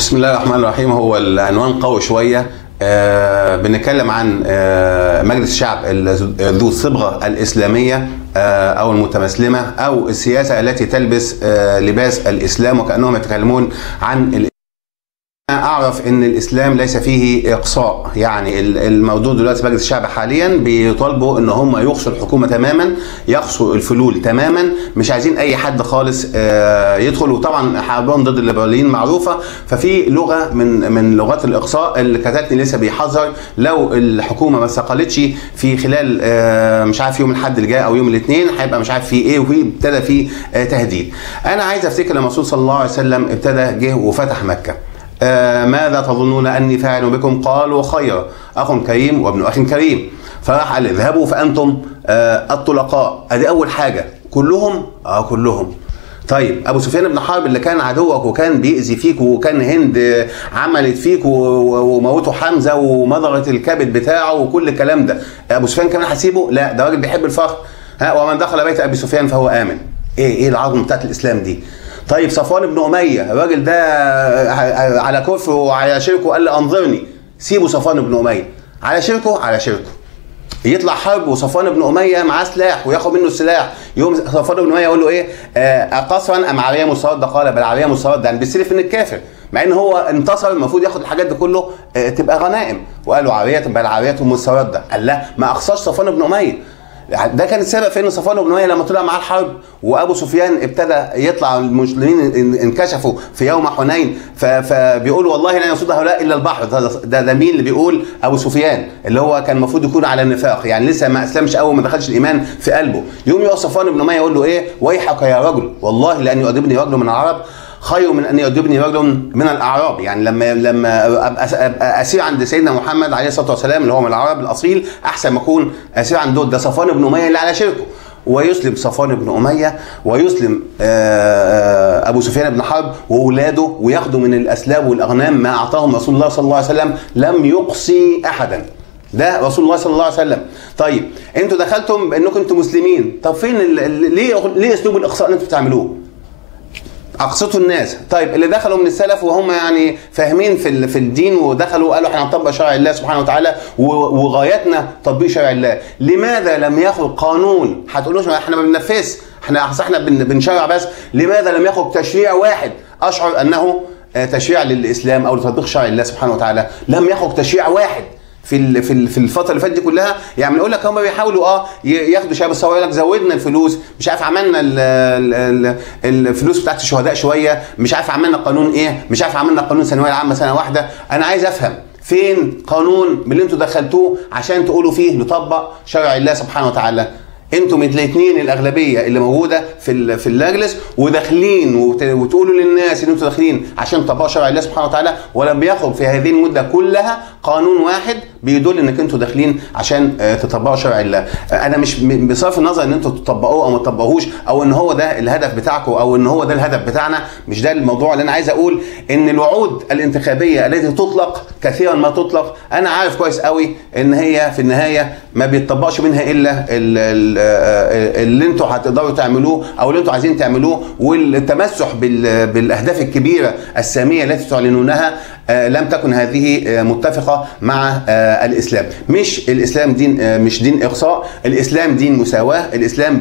بسم الله الرحمن الرحيم. هو العنوان قوي شوية. بنتكلم عن مجلس الشعب ذو الصبغة الإسلامية أو المتمسلمة أو السياسة التي تلبس لباس الإسلام وكأنهم يتكلمون عن أعرف إن الإسلام ليس فيه إقصاء. يعني الموضوع دلوقتي مجلس الشعب حاليا بيطالبوا إن هم يقصوا الحكومة تماما، يقصوا الفلول تماما، مش عايزين أي حد خالص يدخل. وطبعا حربهم ضد الليبراليين معروفة، ففي لغة من لغات الإقصاء اللي كتبتني لسه بيحذر لو الحكومة ما استقالتش في خلال مش عارف يوم الأحد الجاي أو يوم الاثنين هيبقى مش عارف في إيه، وفي ابتدى في تهديد. أنا عايز أفتكر لما الرسول صلى الله عليه وسلم ابتدى جه وفتح مكة. ماذا تظنون أني فاعل بكم؟ قالوا خيرا، أخ كريم وابن أخ كريم. فراح قال اذهبوا فأنتم الطلقاء. أدي أول حاجة. كلهم؟ كلهم. طيب أبو سفيان بن حرب اللي كان عدوك وكان بيأذي فيك وكان هند عملت فيك وموتوا حمزة ومضغت الكبد بتاعه وكل الكلام ده، أبو سفيان كمان هسيبه؟ لا، ده راجل بيحب الفخر. ومن دخل بيت أبي سفيان فهو آمن. إيه العظمة بتاعت الإسلام دي؟ طيب صفوان بن أمية الراجل ده على كفر وعلى شركه، قال لي أنظرني. سيبوا صفوان بن أمية على شركه، على شركه. يطلع حرب وصفوان بن أمية معاه سلاح وياخد منه السلاح، يوم صفوان بن أمية يقول له إيه؟ أقصرا أم عارية مسودة؟ قال بل عارية مسودة، يعني بيستلف من الكافر، مع إن هو انتصر المفروض ياخد الحاجات دي كله تبقى غنائم. وقال له عارية بل عارية مسودة. قال لا، ما أقصاش صفوان بن أمية. ده كان السبب في ان صفوان بن أمية لما طلع معاه الحرب وابو سفيان ابتدى يطلع، المسلمين انكشفوا في يوم حنين، فبيقولوا والله لا يصد هؤلاء الا البحر. ده مين اللي بيقول؟ ابو سفيان اللي هو كان المفروض يكون على النفاق، يعني لسه ما اسلمش، اول ما دخلش الايمان في قلبه. يوم يقف صفوان بن أمية يقول له ايه؟ ويحك يا رجل، والله لان يؤدبني رجل من العرب خير من ان يؤدبني رجل من الاعراب. يعني لما ابقى اسير عند سيدنا محمد عليه الصلاه والسلام اللي هو من العرب الاصيل احسن ما اكون اسير عند دول. ده صفوان بن أمية اللي على شركه. ويسلم صفوان بن أمية ويسلم ابو سفيان بن حرب واولاده، وياخدوا من الاسلاب والاغنام ما اعطاهم رسول الله صلى الله عليه وسلم، لم يقصي احدا. ده رسول الله صلى الله عليه وسلم. طيب انتوا دخلتم بانكم انتم مسلمين، طب فين ليه اسلوب الاقصاء اللي انتوا بتعملوه؟ اقصتوا الناس. طيب اللي دخلوا من السلف وهم يعني فاهمين في الدين ودخلوا قالوا احنا هنطبق شرع الله سبحانه وتعالى وغايتنا تطبيق شرع الله، لماذا لم يخرج قانون؟ هتقولوش احنا ما بننفذش، احنا بنشرع بس. لماذا لم يخرج تشريع واحد اشعر انه تشريع للاسلام او لتطبيق شرع الله سبحانه وتعالى؟ لم يخرج تشريع واحد في الفتره اللي فاتت دي كلها. يعني يقول لك هم بيحاولوا ياخدوا شباب الثوره، يقول لك زودنا الفلوس، مش عارف عملنا الفلوس بتاعت الشهداء شويه، مش عارف عملنا قانون ايه، مش عارف عملنا قانون ثانويه عامه سنه واحده. انا عايز افهم فين قانون من اللي انتوا دخلتوه عشان تقولوا فيه نطبق شرع الله سبحانه وتعالى؟ انتم الاثنين الاغلبيه اللي موجوده في المجلس وداخلين وتقولوا للناس ان انتم داخلين عشان تطبقوا شرع الله سبحانه وتعالى، ولم يخرج في هذه المده كلها قانون واحد بيدل انك انتم داخلين عشان تطبقوا شرع الله. انا مش بصرف النظر ان انتم تطبقوه او ما تطبقوهوش او ان هو ده الهدف بتاعكم او ان هو ده الهدف بتاعنا، مش ده الموضوع. اللي انا عايز اقول ان الوعود الانتخابيه التي تطلق كثيرا ما تطلق، انا عارف كويس قوي ان هي في النهايه ما بيتطبقش منها الا اللي انتوا هتقدروا تعملوه او اللي انتوا عايزين تعملوه، والتمسح بالاهداف الكبيره الساميه التي تعلنونها لم تكن هذه متفقه مع الاسلام. مش الاسلام دين، مش دين اقصاء، الاسلام دين مساواه، الاسلام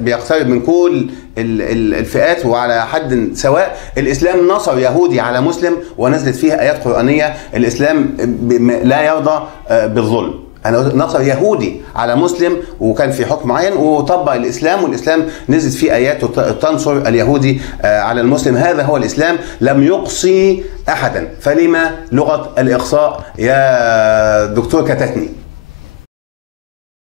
بيقترب من كل الفئات وعلى حد سواء. الاسلام نصر يهودي على مسلم ونزلت فيها ايات قرانيه. الاسلام لا يرضى بالظلم. أنا نصر يهودي على مسلم وكان في حكم معين وطبق الإسلام، والإسلام نزلت فيه آيات تنصر اليهودي على المسلم. هذا هو الإسلام، لم يقصي أحدا. فلما لغة الإقصاء يا دكتور كتتني؟